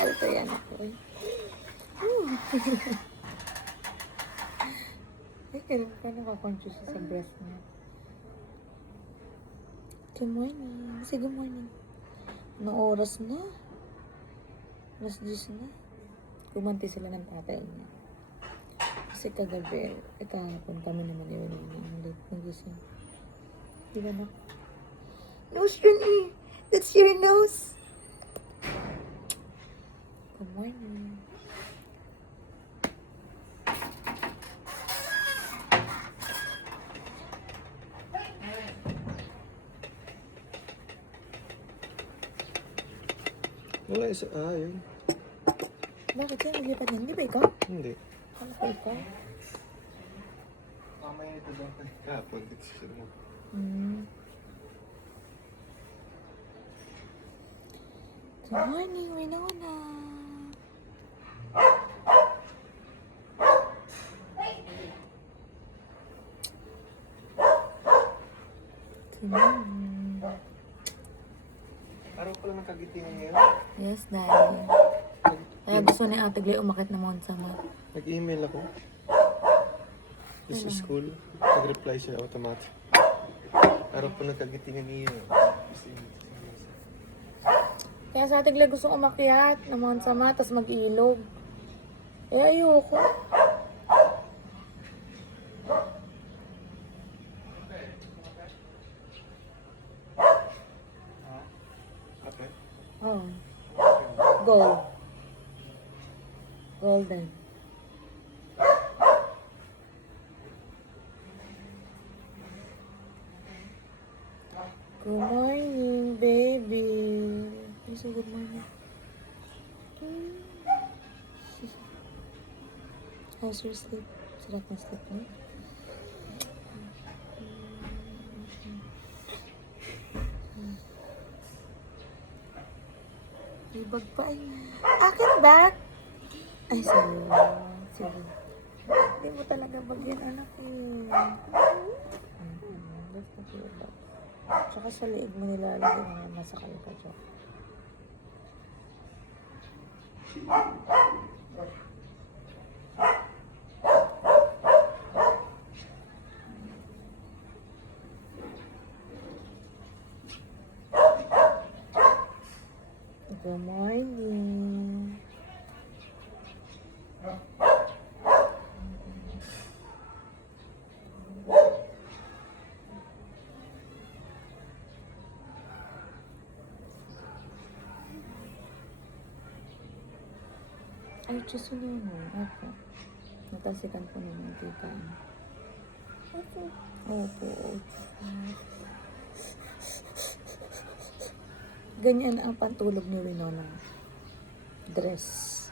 Ito yan ako eh. Ay, kailan ka nakakonsyos sa breast niya. Good morning. Say good morning. Anong oras na? Alas 10 na. Kumanti sila ng tatay niya. Kasi kagabi, kahapon kami naman yun ang late nagising. Di ba na? Nose yun eh. That's your nose. Good morning. Wala isa. Yun. Bakit yan? Naglipat na. Hindi ba ikaw? Hindi. Ano ba ikaw? Mamaya nito daw. Kapag ito siya mo. Good morning, Winona. Good morning. Araw ko lang nakagitingan ngayon. Yes, Daddy. Kaya gusto ni Ate Glay umakit na Mount Sama. Nag-email ako. This is school. Nag-reply siya automatic. Araw ko nakagitingan niya. Kaya sa Ate Glay gusto umakyat na Mount Sama, tapos mag-ilog. Eh, ayoko. Okay. Oh. Gold. Golden. Good morning, baby. You say good morning. How's your sleep? Sarap na sleep mo? Ibag pa eh. Akin ba? Ay, sorry. Sige. Hindi mo talaga bag yan, anak eh. That's not your bag. Tsaka sa liig mo nilalagay na masakal ka dyan. Good morning. Ay, Diyos yun mo. Opo. Natasikan po naman tita. Opo. Opo. Ganyan ang pantulog ni Winona. Dress.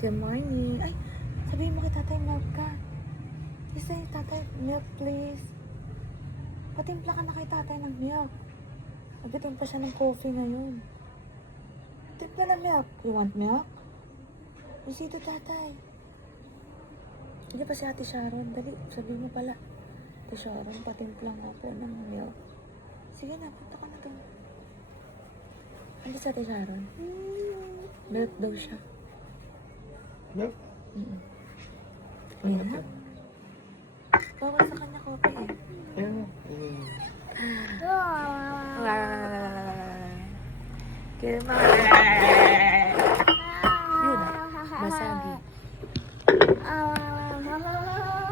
Good morning. Ay, sabihin mo kay tatay, milk ka. Isa yung tatay, milk please. Patimpla ka na kay tatay ng milk. Nabitin pa siya ng coffee ngayon. Timpla na milk. You want milk? Bisito tatay. Hindi pa si Ate Sharon. Dali, sabihin mo pala. Ate Sharon, patimplang ako ng milk. Sige na, punta ka na doon. Hindi si Ate Sharon. Milk daw siya. Milk? Ayun na. Bawal sa kanya coffee eh. Ayan na. Good morning.